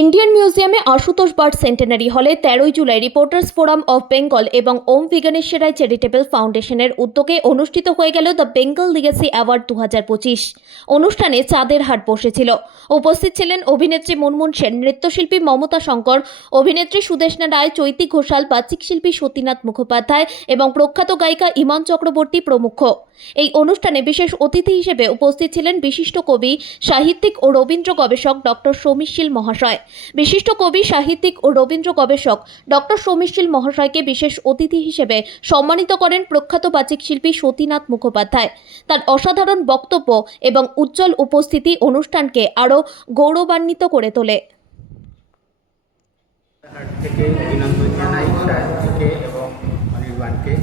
Indian মিউজিয়ামে Ashutosh bird centenary হলে তেরোই July reporters forum of Bengal এবং ওম বিজ্ঞানেশ্বরাই চ্যারিটেবল ফাউন্ডেশনের উদ্যোগে অনুষ্ঠিত হয়ে গেল দ্য বেঙ্গল লিগেসি অ্যাওয়ার্ড দু হাজার পঁচিশ। অনুষ্ঠানে চাঁদের হাট বসেছিল। উপস্থিত ছিলেন অভিনেত্রী মুনমুন সেন, নৃত্যশিল্পী মমতা শঙ্কর, অভিনেত্রী সুদেশনা রায়, চৈতি ঘোষাল, বাচিক শিল্পী সতীনাথ মুখোপাধ্যায় এবং প্রখ্যাত গায়িকা ইমান চক্রবর্তী প্রমুখ। এই অনুষ্ঠানে বিশেষ অতিথি হিসেবে উপস্থিত ছিলেন বিশিষ্ট কবি, সাহিত্যিক ও রবীন্দ্র গবেষক ডক্টর সৌমিশীল মহাশয়। বিশিষ্ট কবি, সাহিত্যিক ও রবীন্দ্র গবেষক ডক্টর সৌমিশীল মহাশয়কে বিশেষ অতিথি হিসেবে সম্মানিত করেন প্রখ্যাত বাচিক শিল্পী সতীনাথ মুখোপাধ্যায়। তার অসাধারণ বক্তব্য এবং উজ্জ্বল উপস্থিতি অনুষ্ঠানকে আরও গৌরবান্বিত করে তোলে। থেকে অভিনন্দন জানাই এবং অনির্বাণকে।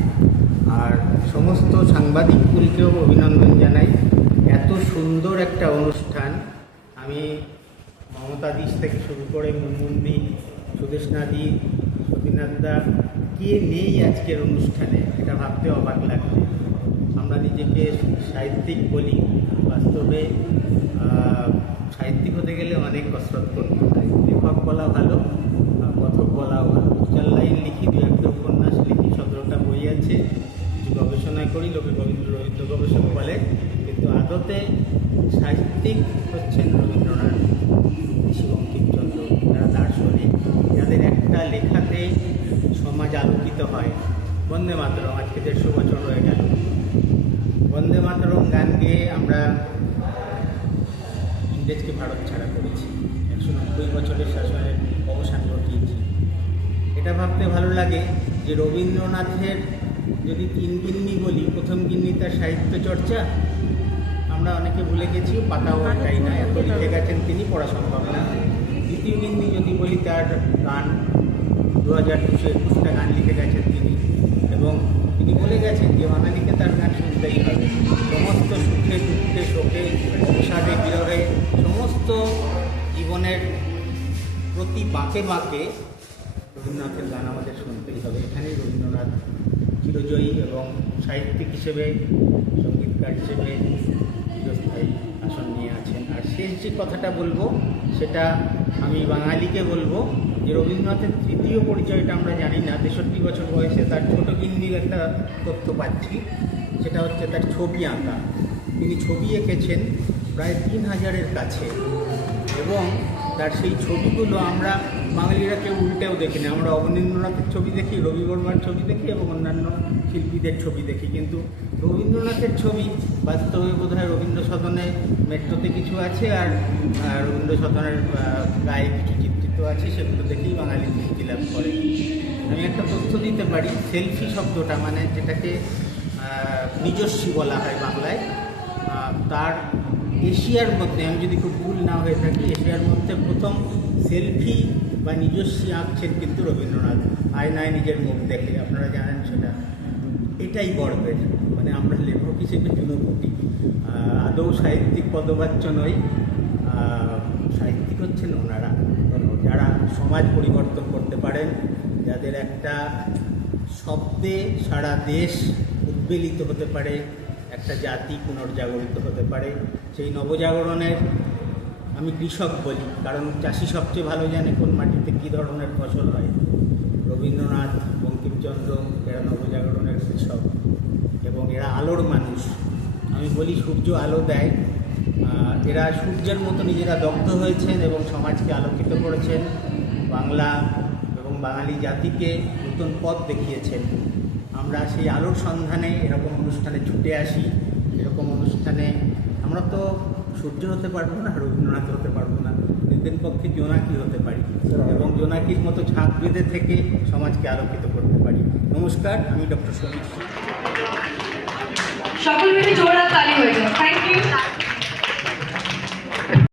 আর সমস্ত সাংবাদিকগুলিকেও অভিনন্দন জানাই। এত সুন্দর একটা অনুষ্ঠান। আমি মমতা দিস থেকে শুরু করে মুনমুন্দি, সুদেশনাদি, সতীনাথদা, কে নেই আজকের অনুষ্ঠানে? এটা ভাবতে অবাক লাগবে আমরা নিজেকে সাহিত্যিক বলি, বাস্তবে সাহিত্যিক হতে গেলে অনেক কসরত করতে হয়। লেখক বলা ভালো কথক বলাও ভালো। চার লাইন লিখি, দু একটা উপন্যাস লিখি, সতেরোটা বই আছে। কিছু গবেষণা করি, লোকে রবীন্দ্র গবেষক বলে। কিন্তু আদতে সাহিত্যিক হচ্ছেন রবীন্দ্রনাথ। ঋষি বঙ্কিমচন্দ্র যারা দার্শনিক যাদের একটা লেখাতে সমাজ আলোকিত হয়। বন্দে মাতরম, আজকে দেড়শো বছর হয়ে গেল। বন্দে মাতরম গান গেয়ে আমরা ইংরেজকে ভারত ছাড়া করেছি। একশো নব্বই বছরের শাসনের অবসান ঘটিয়েছি। এটা ভাবতে ভালো লাগে যে রবীন্দ্রনাথের যদি তিন গিন্নি বলি, প্রথম গিন্নি তার সাহিত্য চর্চা আমরা অনেকে ভুলে গেছি, পাতাও একটাই না। এত লিখে গেছেন তিনি পড়া সম্ভব না। দ্বিতীয় গিন্নি যদি বলি, তার গান দু হাজার দুশো একুশটা গান লিখে গেছেন তিনি। এবং তিনি বলে গেছেন যে বাঙালিকে তার গান শুনতেই হবে। সমস্ত সুখে, দুঃখে, শোকে, বিষাদে, বিরহে, সমস্ত জীবনের প্রতি বাঁকে বাঁকে রবীন্দ্রনাথের গান আমাদের শুনতেই হবে। এখানেই রবীন্দ্রনাথ চিরজয়ী এবং সাহিত্যিক হিসেবে, সঙ্গীতকার হিসেবে চিরস্থায়ী আসন নিয়ে আছেন। আর শেষ যে কথাটা বলব, সেটা আমি বাঙালিকে বলব যে রবীন্দ্রনাথের তৃতীয় পরিচয়টা আমরা জানি না। তেষট্টি বছর বয়সে তার ছোট গিন্নির একটা তথ্য পাচ্ছি, সেটা হচ্ছে তার ছবি আঁকা। তিনি ছবি এঁকেছেন প্রায় তিন হাজারের কাছে এবং তার সেই ছবিগুলো আমরা বাঙালিরা কেউ উল্টেও দেখি না আমরা অবনীন্দ্রনাথের ছবি দেখি রবি বর্মার ছবি দেখি এবং অন্যান্য শিল্পীদের ছবি দেখি। কিন্তু রবীন্দ্রনাথের ছবি বাস্তবে বোধ হয় রবীন্দ্র সদনে মেট্রোতে কিছু আছে আর রবীন্দ্র সদনের গায়ে কিছু চিত্রিত আছে, সেগুলো দেখেই বাঙালি মুক্তি লাভ করে। আমি একটা তথ্য দিতে পারি, সেলফি শব্দটা মানে যেটাকে নিজস্বী বলা হয় বাংলায় তার এশিয়ার মধ্যে, আমি যদি খুব ভুল না হয়ে থাকি, এশিয়ার মধ্যে প্রথম সেলফি বা নিজস্বী আঁকছেন কিন্তু রবীন্দ্রনাথ। আয়নায় নিজের মুখ দেখে, আপনারা জানেন সেটা। এটাই গর্বের। মানে আমরা লেখক হিসেবে জুনপুটি আদৌ সাহিত্যিক পদবাচ্য নই। সাহিত্যিক হচ্ছেন ওনারা। যারা সমাজ পরিবর্তন করতে পারেন, যাদের একটা শব্দে সারা দেশ উদ্বেলিত হতে পারে, একটা জাতি পুনর্জাগরিত হতে পারে। সেই নবজাগরণের আমি কৃষক বলি, কারণ চাষি সবচেয়ে ভালো জানে কোন মাটিতে কী ধরনের ফসল হয়। রবীন্দ্রনাথ, বঙ্কিমচন্দ্র এরা নবজাগরণের কৃষক, এবং এরা আলোর মানুষ। আমি বলি সূর্য আলো দেয়। এরা সূর্যের মতো নিজেরা দগ্ধ হয়েছেন এবং সমাজকে আলোকিত করেছেন। বাংলা এবং বাঙালি জাতিকে নতুন পথ দেখিয়েছেন। আমরা সেই আলোর সন্ধানে এরকম অনুষ্ঠানে ছুটে আসি। এরকম অনুষ্ঠানে আমরা তো সূর্য হতে পারব না, রবীন্দ্রনাথ হতে পারব না। নিজের পক্ষে জোনাকি হতে পারি এবং জোনাকির মতো ঝাঁক বেঁধে থেকে সমাজকে আলোকিত করতে পারি। নমস্কার, আমি ডক্টর সমীর সকল মিলে জোরদার তালি হয়ে যায় থ্যাংক ইউ